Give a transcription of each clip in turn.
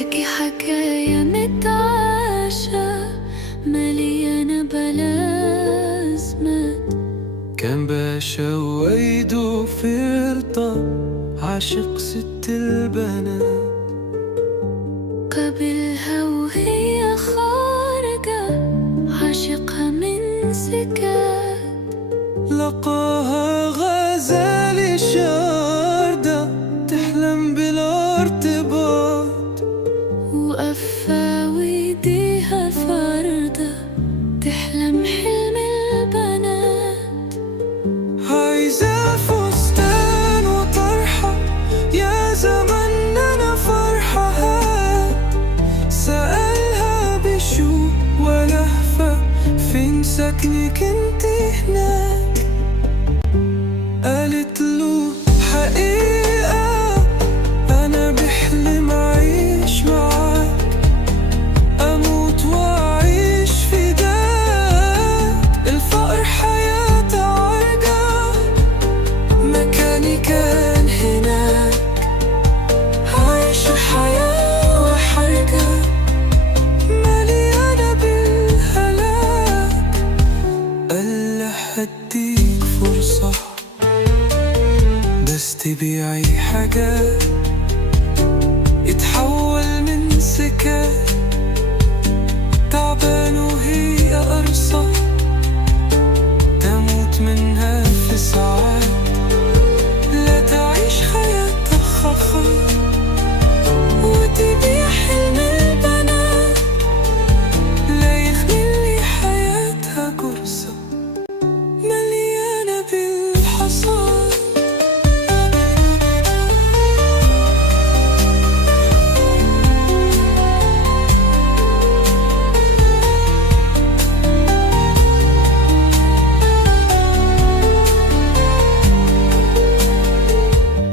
تحكي حكاية متعاشة مليانة بلازمات. كان باشا وإيده فرطة عاشق ست البنات. قابلها وهي خارجة عاشقها من سكات. لقاها غزالة شاردة تحلم بالارتباط. وقفة ويديها فردة تحلم حلم البنات. عايزة فستان وطرحة يا زمن أنا فرحة. سألها بشوق ولهفة فين سكنك انت هناك. قالت له حقيقة أنا بحلم أعيش معاك، أموت وأعيش فداك. الفقر حياة عرجة مكاني كان هناك. عايش حياة وحرجة مليانة بالهلاك. قال هديك فرصة بس تبيعي حاجات يتحول من سكات. تعبان وهي قرصة تموت منها في ساعات. لا تعيش حياتها خخر وتبيع حلم البنات. لا يخلي حياتها قرصة مليانة بالحصاد.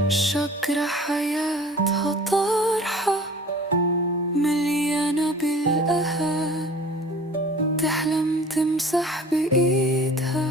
شجرة حياتها طارحة مليانة بالأهات. تحلم تمسح بإيدها